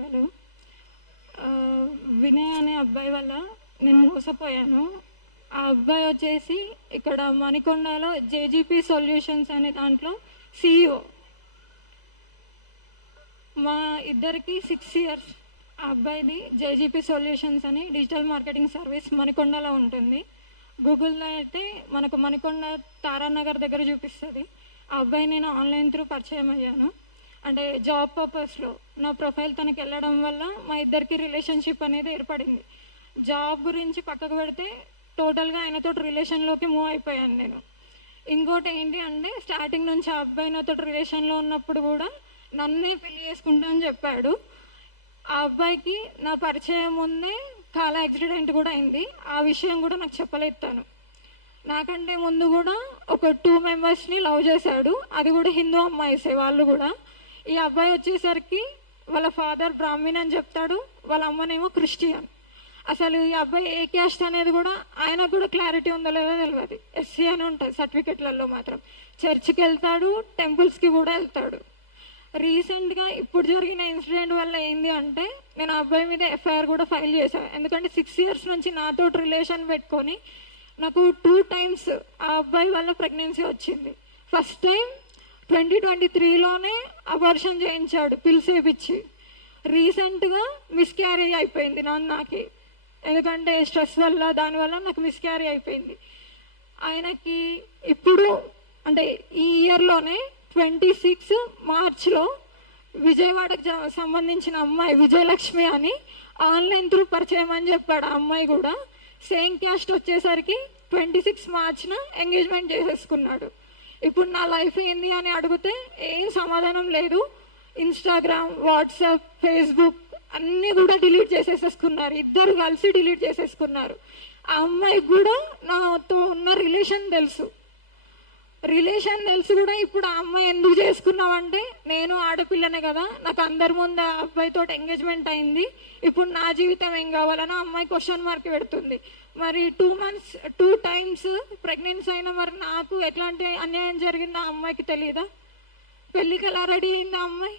ధన్యవాదాలు. వినయ్ అనే అబ్బాయి వల్ల నేను మోసపోయాను. ఆ అబ్బాయి వచ్చేసి ఇక్కడ మణికొండలో జేజీపీ సొల్యూషన్స్ అనే దాంట్లో CEO. మా ఇద్దరికి 6 years. ఆ అబ్బాయిది జేజీపీ సొల్యూషన్స్ అని డిజిటల్ మార్కెటింగ్ సర్వీస్ మణికొండలో ఉంటుంది. గూగుల్లో అయితే మనకు మణికొండ తారానగర్ దగ్గర చూపిస్తుంది. ఆ అబ్బాయి నేను ఆన్లైన్ త్రూ పరిచయం అయ్యాను. అంటే జాబ్ పర్పస్లో నా ప్రొఫైల్ తనకి వెళ్ళడం వల్ల మా ఇద్దరికి రిలేషన్షిప్ అనేది ఏర్పడింది. జాబ్ గురించి పక్కకు పెడితే టోటల్గా ఆయనతో రిలేషన్లోకి మూవ్ అయిపోయాను నేను. ఇంకోటి ఏంటి అంటే స్టార్టింగ్ నుంచి ఆ అబ్బాయి నాతో రిలేషన్లో ఉన్నప్పుడు కూడా నన్నే పెళ్లి చేసుకుంటా అని చెప్పాడు. ఆ అబ్బాయికి నా పరిచయం ముందే కాల యాక్సిడెంట్ కూడా అయింది. ఆ విషయం కూడా నాకు చెప్పలేదు తను. నాకంటే ముందు కూడా ఒక 2 members లవ్ చేశాడు. అది కూడా హిందూ అమ్మాయిసే వాళ్ళు కూడా. ఈ అబ్బాయి వచ్చేసరికి వాళ్ళ ఫాదర్ బ్రాహ్మణ్ అని చెప్తాడు, వాళ్ళ అమ్మనేమో క్రిస్టియన్. అసలు ఈ అబ్బాయి ఏ క్యాస్ట్ అనేది కూడా ఆయనకు కూడా క్లారిటీ ఉందో లేదో తెలియదు. SC అని ఉంటుంది సర్టిఫికెట్లలో మాత్రం. చర్చికి వెళ్తాడు, టెంపుల్స్కి కూడా వెళ్తాడు. రీసెంట్గా ఇప్పుడు జరిగిన ఇన్సిడెంట్ వల్ల ఏంది అంటే నేను ఆ అబ్బాయి మీద FIR కూడా ఫైల్ చేశాను. ఎందుకంటే 6 years నుంచి నాతో రిలేషన్ పెట్టుకొని నాకు 2 times ఆ అబ్బాయి వల్ల ప్రెగ్నెన్సీ వచ్చింది. ఫస్ట్ టైం 2023లోనే అబార్షన్ చేయించాడు పిల్స్ వేపించి. రీసెంట్గా మిస్క్యారేజ్ అయిపోయింది నాకే. ఎందుకంటే స్ట్రెస్ వల్ల దానివల్ల నాకు మిస్క్యారీ అయిపోయింది. ఆయనకి ఇప్పుడు అంటే ఈ ఇయర్లోనే 26 Marchలో విజయవాడకు సంబంధించిన అమ్మాయి విజయలక్ష్మి అని ఆన్లైన్ త్రూ పరిచయం అని చెప్పాడు. ఆ అమ్మాయి కూడా సేమ్ క్యాస్ట్ వచ్చేసరికి 26 Marchన ఎంగేజ్మెంట్ చేసేసుకున్నాడు. ఇప్పుడు నా లైఫ్ ఏంది అని అడిగితే ఏం సమాధానం లేదు. ఇన్స్టాగ్రామ్, వాట్సాప్, ఫేస్బుక్ అన్నీ కూడా డిలీట్ చేసేసుకున్నారు. ఇద్దరు కలిసి డిలీట్ చేసేసుకున్నారు. ఆ అమ్మాయికి కూడా నాతో ఉన్న రిలేషన్ తెలుసు కూడా. ఇప్పుడు ఆ అమ్మాయి ఎందుకు చేసుకున్నావంటే నేను ఆడపిల్లనే కదా, నాకు అందరి ముందు ఆ అబ్బాయితో ఎంగేజ్మెంట్ అయింది, ఇప్పుడు నా జీవితం ఏం కావాలని ఆ అమ్మాయి క్వశ్చన్ మార్క్ పెడుతుంది. మరి 2 times ప్రెగ్నెన్సీ అయినా మరి నాకు ఎట్లాంటి అన్యాయం జరిగిందో ఆ అమ్మాయికి తెలియదా? పెళ్ళికి ఎలా రెడీ అయింది ఆ అమ్మాయి?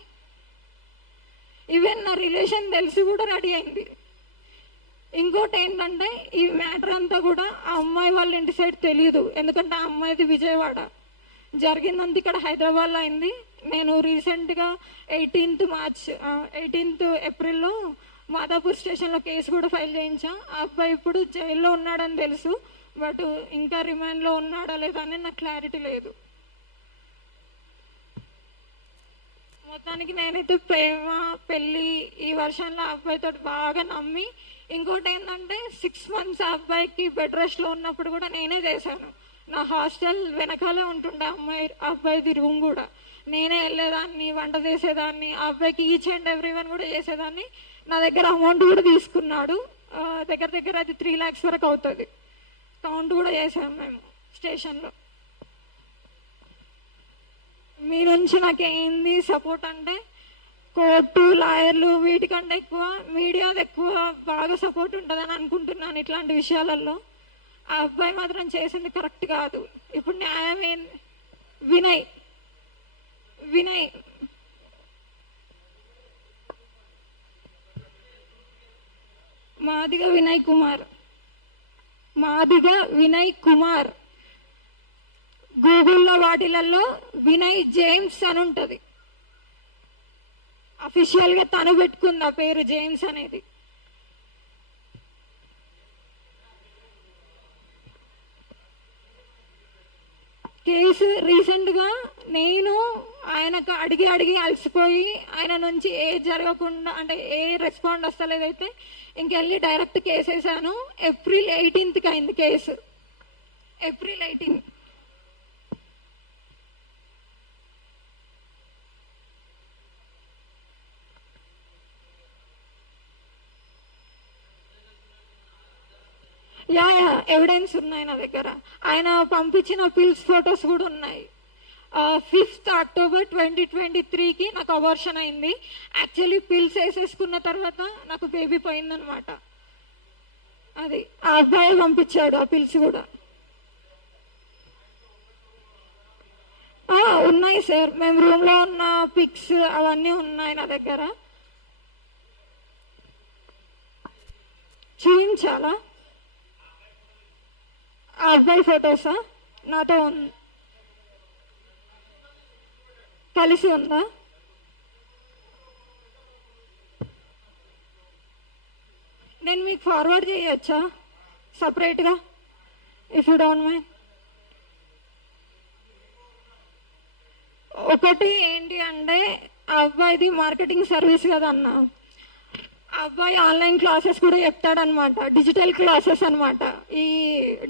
ఈవెన్ నా రిలేషన్ తెలిసి కూడా రెడీ అయింది. ఇంకోటి ఏంటంటే ఈ మ్యాటర్ అంతా కూడా ఆ అమ్మాయి వాళ్ళ ఇంటి సైడ్ తెలియదు. ఎందుకంటే ఆ అమ్మాయిది విజయవాడ, జరిగిందంతా ఇక్కడ హైదరాబాద్లో అయింది. నేను రీసెంట్గా 18th April మాదాపూర్ స్టేషన్లో కేసు కూడా ఫైల్ చేయించాం. ఆ అబ్బాయి ఇప్పుడు జైల్లో ఉన్నాడని తెలుసు, బట్ ఇంకా రిమాండ్లో ఉన్నాడా లేదా అని నాకు క్లారిటీ లేదు. మొత్తానికి నేనైతే ప్రేమ పెళ్ళి ఈ వర్షంలో ఆ అబ్బాయితో బాగా నమ్మి, ఇంకోటి ఏంటంటే 6 months ఆ అబ్బాయికి బెడ్ రెస్ట్లో ఉన్నప్పుడు కూడా నేనే చేశాను. నా హాస్టల్ వెనకాలే ఉంటుండే అబ్బాయిది రూమ్ కూడా నేనే వెళ్ళేదాన్ని, వంట చేసేదాన్ని, ఆ అబ్బాయికి ఈచ్ అండ్ ఎవ్రీ వన్ కూడా చేసేదాన్ని. నా దగ్గర అమౌంట్ కూడా తీసుకున్నాడు. దగ్గర అది 3 lakhs వరకు అవుతుంది. కౌంట్ కూడా చేసాము మేము స్టేషన్లో. మీ నుంచి నాకు ఏంది సపోర్ట్ అంటే కోర్టు, లాయర్లు వీటికంటే ఎక్కువ మీడియాది ఎక్కువ బాగా సపోర్ట్ ఉంటుందని అనుకుంటున్నాను ఇట్లాంటి విషయాలలో. ఆ అబ్బాయి మాత్రం చేసింది కరెక్ట్ కాదు. ఇప్పుడు న్యాయం ఏంది? వినయ్ మాదిగ వినయ్ కుమార్. గూగుల్లో వాటిలలో వినయ్ జేమ్స్ అని ఉంటుంది. అఫీషియల్గా తను పెట్టుకుంది ఆ పేరు జేమ్స్ అనేది. కేసు రీసెంట్గా నేను ఆయనకు అడిగి అలసిపోయి ఆయన నుంచి ఏ జరగకుండా అంటే ఏ రెస్పాండ్ వస్తలేదైతే ఇంకెళ్ళి డైరెక్ట్ కేసు వేసాను. April 18th అయింది కేసు. April 18. ఎవిడెన్స్ ఉన్నాయి నా దగ్గర. ఆయన పంపించిన పిల్స్ ఫొటోస్ కూడా ఉన్నాయి. 5th October 2023కి నాకు అబార్షన్ అయింది. యాక్చువల్లీ పిల్స్ వేసేసుకున్న తర్వాత నాకు బేబీ పోయిందనమాట. అది ఆ అబ్బాయి పంపించాడు ఆ పిల్స్ కూడా. ఉన్నాయి సార్, మేము రూమ్లో ఉన్న పిక్స్ అవన్నీ ఉన్నాయి నా దగ్గర. చూపించాలా? ఆ అబ్బాయి ఫొటోసా? నాతో కలిసి ఉందా? నేను మీకు ఫార్వర్డ్ చేయొచ్చా సపరేట్గా, ఇఫ్ యూ డోంట్ మైండ్? ఒకటి ఏంటి అంటే, ఆ అబ్బాయిది మార్కెటింగ్ సర్వీస్ కదా అన్న. ఆ అబ్బాయి ఆన్లైన్ క్లాసెస్ కూడా చెప్తాడనమాట, డిజిటల్ క్లాసెస్ అనమాట. ఈ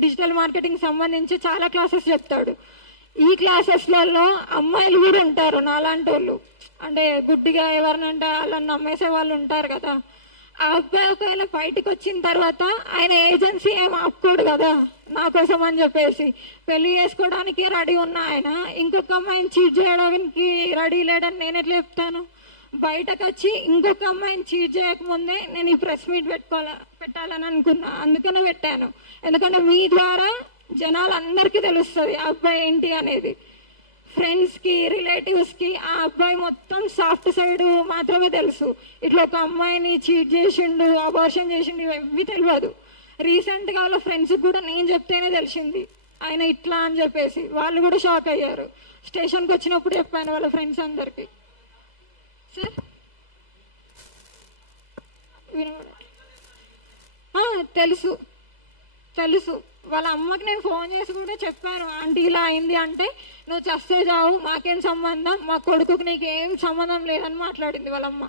డిజిటల్ మార్కెటింగ్ సంబంధించి చాలా క్లాసెస్ చెప్తాడు. ఈ క్లాసెస్లలో అమ్మాయిలు కూడా ఉంటారు నాలాంటి వాళ్ళు, అంటే గుడ్డిగా ఎవరినంటే వాళ్ళని నమ్మేసే వాళ్ళు ఉంటారు కదా. ఆ అబ్బాయి ఒకవేళ బయటకు వచ్చిన తర్వాత ఆయన ఏజెన్సీ ఏం ఆపుకోడు కదా నా కోసం అని చెప్పేసి. పెళ్లి చేసుకోవడానికి రెడీ ఉన్న ఆయన ఇంకొక అమ్మాయిని చీట్ చేయడానికి రెడీ లేడని నేను ఎట్లా చెప్తాను? బయటకు వచ్చి ఇంకొక అమ్మాయిని చీట్ చేయకముందే నేను ఈ ప్రెస్ మీట్ పెట్టాలని అనుకున్నా, అందుకనే పెట్టాను. ఎందుకంటే మీ ద్వారా జనాలందరికీ తెలుస్తుంది ఆ అబ్బాయి ఏంటి అనేది. ఫ్రెండ్స్కి, రిలేటివ్స్కి ఆ అబ్బాయి మొత్తం సాఫ్ట్ సైడ్ మాత్రమే తెలుసు. ఇట్లా ఒక అమ్మాయిని చీట్ చేసిండు, అబార్షన్ చేసిండు, ఇవి తెలియదు. రీసెంట్గా వాళ్ళ ఫ్రెండ్స్కి కూడా నేను చెప్తేనే తెలిసింది ఆయన ఇట్లా అని చెప్పేసి. వాళ్ళు కూడా షాక్ అయ్యారు. స్టేషన్కి వచ్చినప్పుడు చెప్పాను వాళ్ళ ఫ్రెండ్స్ అందరికీ. సార్ తెలుసు తెలుసు. వాళ్ళ అమ్మకి నేను ఫోన్ చేసి కూడా చెప్పాను, ఆంటీ ఇలా అయింది అంటే, నువ్వు చస్తే చావు, మాకేం సంబంధం, మా కొడుకుకి నీకు ఏం సంబంధం లేదని మాట్లాడింది వాళ్ళమ్మ.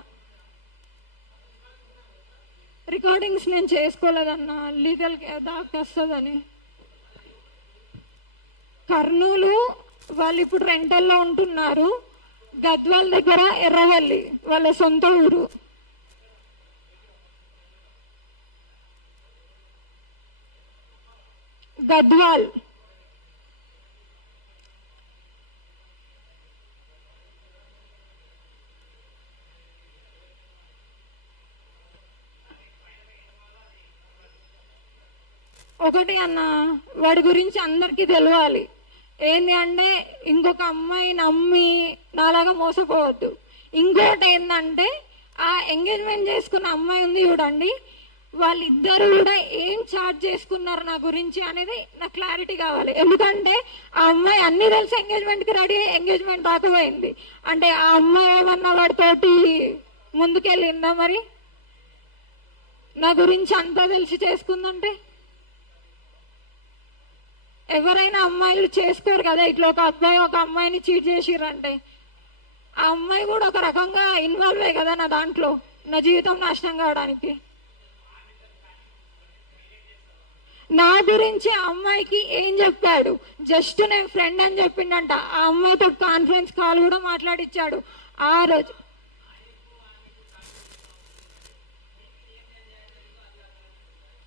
రికార్డింగ్స్ నేను చేసుకోలేదన్నా, లీగల్ దాకా వస్తుందని. కర్నూలు వాళ్ళు ఇప్పుడు రెంటల్లో ఉంటున్నారు. గద్వాల్ దగ్గర ఎర్రవల్లి వాళ్ళ సొంత ఊరు. గద్వాల్. ఒకటి అన్న, వాడి గురించి అందరికీ తెలియాలి. ఏంది అంటే, ఇంకొక అమ్మాయి నమ్మి నాలాగా మోసపోవద్దు. ఇంకోటి ఏంటంటే, ఆ ఎంగేజ్మెంట్ చేసుకున్న అమ్మాయి ఉంది చూడండి, వాళ్ళిద్దరు కూడా ఏం చార్జ్ చేసుకున్నారు నా గురించి అనేది నాకు క్లారిటీ కావాలి. ఎందుకంటే ఆ అమ్మాయి అన్ని తెలిసి ఎంగేజ్మెంట్కి రెడీ అయ్యి ఎంగేజ్మెంట్ దాకపోయింది అంటే ఆ అమ్మాయి ఏమన్నా వాడితోటి ముందుకెళ్ళిందా? మరి నా గురించి అంతా తెలిసి చేసుకుందంటే ఎవరైనా అమ్మాయిలు చేసుకోరు కదా. ఇట్లా ఒక అబ్బాయి ఒక అమ్మాయిని చీట్ చేసిర్రంటే ఆ అమ్మాయి కూడా ఒక రకంగా ఇన్వాల్వ్ అయ్యి కదా నా దాంట్లో, నా జీవితం నాశనం కావడానికి. నా గురించి ఆ అమ్మాయికి ఏం చెప్పాడు? జస్ట్ నేను ఫ్రెండ్ అని చెప్పిండంట. ఆ అమ్మాయితో కాన్ఫరెన్స్ కాల్ కూడా మాట్లాడిచ్చాడు ఆ రోజు.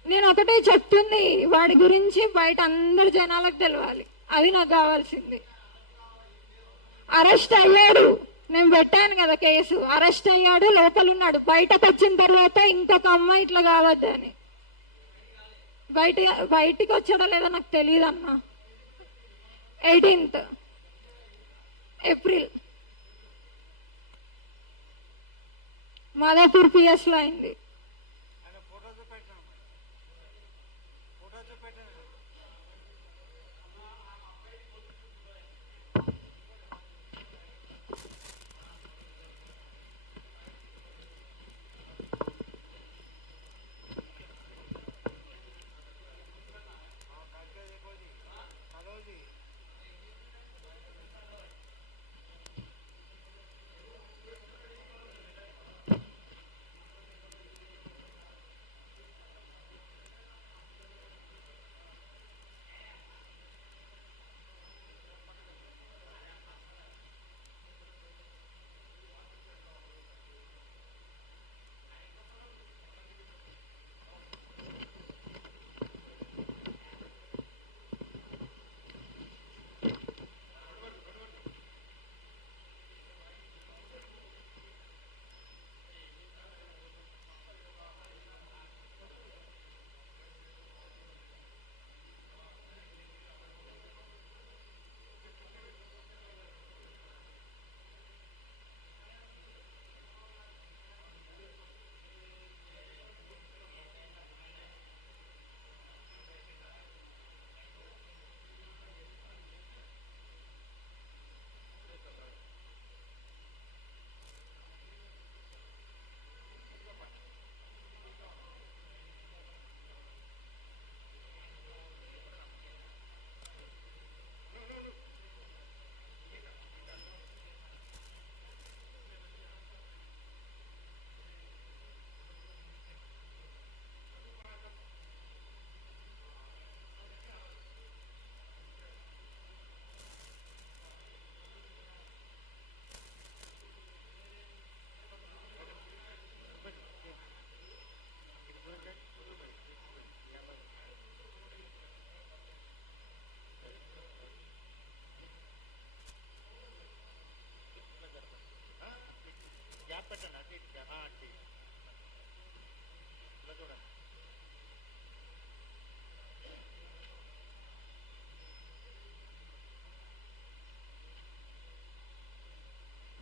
నేను ఒకటే చెప్తుంది, వాడి గురించి బయట అందరు జనాలకు తెలవాలి, అది నాకు కావాల్సింది. అరెస్ట్ అయ్యాడు, నేను పెట్టాను కదా కేసు. అరెస్ట్ అయ్యాడు, లోపల ఉన్నాడు. బయటకు వచ్చిన తర్వాత ఇంకొక అమ్మాయి ఇట్లా కావద్దు అని. బయటికి వచ్చాడో లేదో నాకు తెలియదు అన్న. 18th ఏప్రిల్ మాదాపూర్ పిఎస్లో అయింది. हाँ ठीक